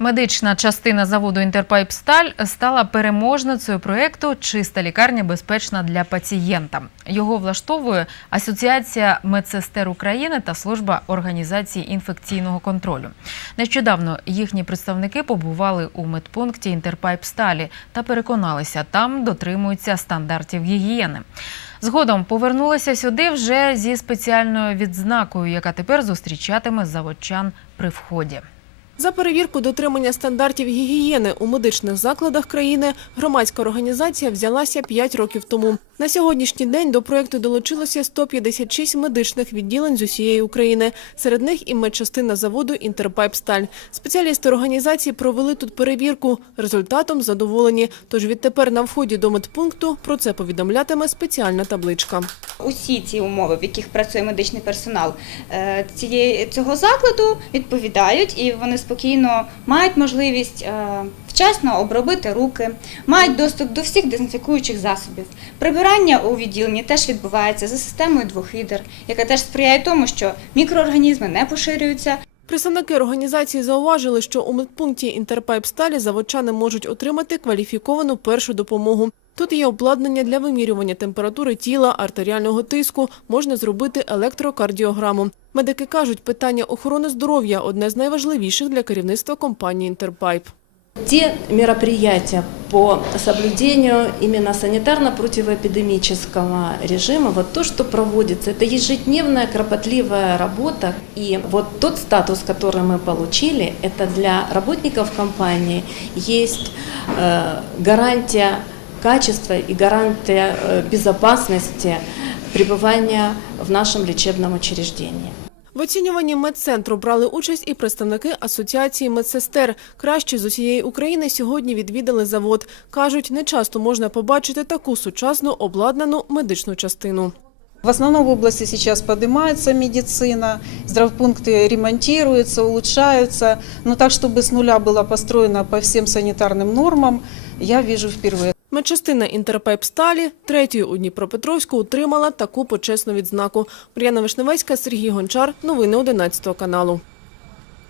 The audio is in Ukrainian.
Медична частина заводу «Інтерпайпсталь» стала переможницею проєкту Чиста лікарня безпечна для пацієнта. Його влаштовує Асоціація медсестер України та служба організації інфекційного контролю. Нещодавно їхні представники побували у медпункті «Інтерпайпсталі» та переконалися, там дотримуються стандартів гігієни. Згодом повернулися сюди вже зі спеціальною відзнакою, яка тепер зустрічатиме заводчан при вході. За перевірку дотримання стандартів гігієни у медичних закладах країни громадська організація взялася 5 років тому. На сьогоднішній день до проєкту долучилося 156 медичних відділень з усієї України. Серед них і медчастина заводу «Інтерпайпсталь». Спеціалісти організації провели тут перевірку. Результатом задоволені. Тож відтепер на вході до медпункту про це повідомлятиме спеціальна табличка. Усі ці умови, в яких працює медичний персонал е, цієї цього закладу, відповідають і вони спокійно мають можливість е, вчасно обробити руки, мають доступ до всіх дезінфікуючих засобів. Прибирання у відділенні теж відбувається за системою двох відер, яка теж сприяє тому, що мікроорганізми не поширюються, Представники організації зауважили, що у медпункті «Інтерпайпсталі» заводчани можуть отримати кваліфіковану першу допомогу. Тут є обладнання для вимірювання температури тіла, артеріального тиску, можна зробити електрокардіограму. Медики кажуть, питання охорони здоров'я – одне з найважливіших для керівництва компанії «Інтерпайп». Те мероприятия по соблюдению именно санитарно-противоэпидемического режима, вот то, что проводится, это ежедневная кропотливая работа. И вот тот статус, который мы получили, это для работников компании есть э, гарантия качества и гарантия э, безопасности пребывания в нашем лечебном учреждении. В оцінюванні медцентру брали участь і представники Асоціації медсестер. Кращі з усієї України сьогодні відвідали завод. Кажуть, не часто можна побачити таку сучасну обладнану медичну частину. В основном в области сейчас поднимается медицина, здравпункты ремонтируются, улучшаются. Но так, чтобы с нуля было построено по всем санитарным нормам, я вижу впервые. Медчастина «Інтерпайпсталі» третьою у Дніпропетровську отримала таку почесну відзнаку. Мар'яна Вишневецька, Сергій Гончар. Новини 11 каналу.